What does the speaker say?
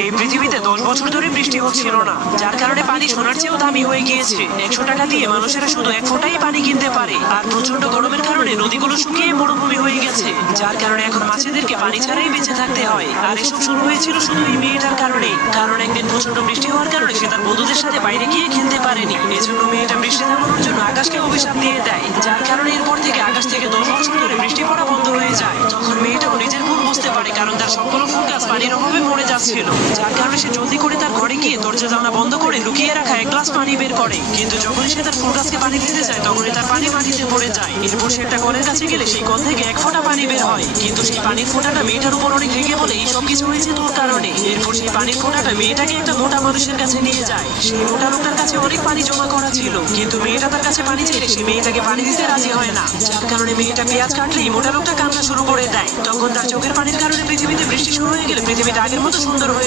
এই পৃথিবীতে 10 বছর ধরে বৃষ্টি হচ্ছিল না, যার কারণে পানি সোনার চেয়েও দামি হয়ে গিয়েছে। 100 টাকা দিয়ে মানুষেরা শুধু 1 ফোঁটাই পানি কিনতে পারে। আর প্রচন্ড গরমের কারণে নদীগুলো শুকিয়ে মরুভূমি হয়ে গেছে, যার কারণে এখন মাছেদেরকে পানি ছাড়াই বেঁচে থাকতে হয়। আর এসব শুরু হয়েছিল শুধু এই মেয়েটার কারণে। কারণ একদিন প্রচন্ড বৃষ্টি হওয়ার কারণে সে তার বন্ধুদের সাথে বাইরে গিয়ে খেলতে পারেনি। এজন্য মেয়েটা বৃষ্টি থামানোর জন্য আকাশকে অভিশাপ দিয়ে দেয়, যার কারণে এরপর থেকে আকাশ থেকে 10 বছর ধরে বৃষ্টি পড়া বন্ধ হয়ে যায়। তখন মেয়েটাও নিজের ভুল বুঝতে পারে, কারণ তার সবগুলো ফুল গাছ পানির অভাবে মরে যাচ্ছিল। যার কারণে সে জলদি করে তার ঘরে গিয়ে দরজা জানলা বন্ধ করে লুকিয়ে রাখা 1 গ্লাস পানি বের করে। কিন্তু যখন সে তার ফুল গাছকে পানি দিতে যায়, তখনই তার পানি মাটিতে পড়ে যায়। এরপর সে একটা কলের কাছে গেলে সেই কল থেকে 1 ফোঁটা পানি বের হয়। কিন্তু সেই পানির ফোঁটাটা মেয়েটার উপর অনেক রেগে বলে, এই সব কিছু হয়েছে তোর কারণে। এরপর সেই পানির ফোঁটাটা মেয়েটাকে একটা মোটা মানুষের কাছে নিয়ে যায়। সেই মোটা লোকটার কাছে অনেক পানি জমা করা ছিল, কিন্তু মেয়েটা তার কাছে পানি চাইলে সে মেয়েটাকে পানি দিতে রাজি হয় না। যার কারণে মেয়েটা পেঁয়াজ কাটলেই মোটা লোকটা কান্না শুরু করে দেয়। তখন তার চোখের পানির কারণে পৃথিবীতে বৃষ্টি শুরু হয়ে গেলে পৃথিবীটা আগের মতো সুন্দর হয়ে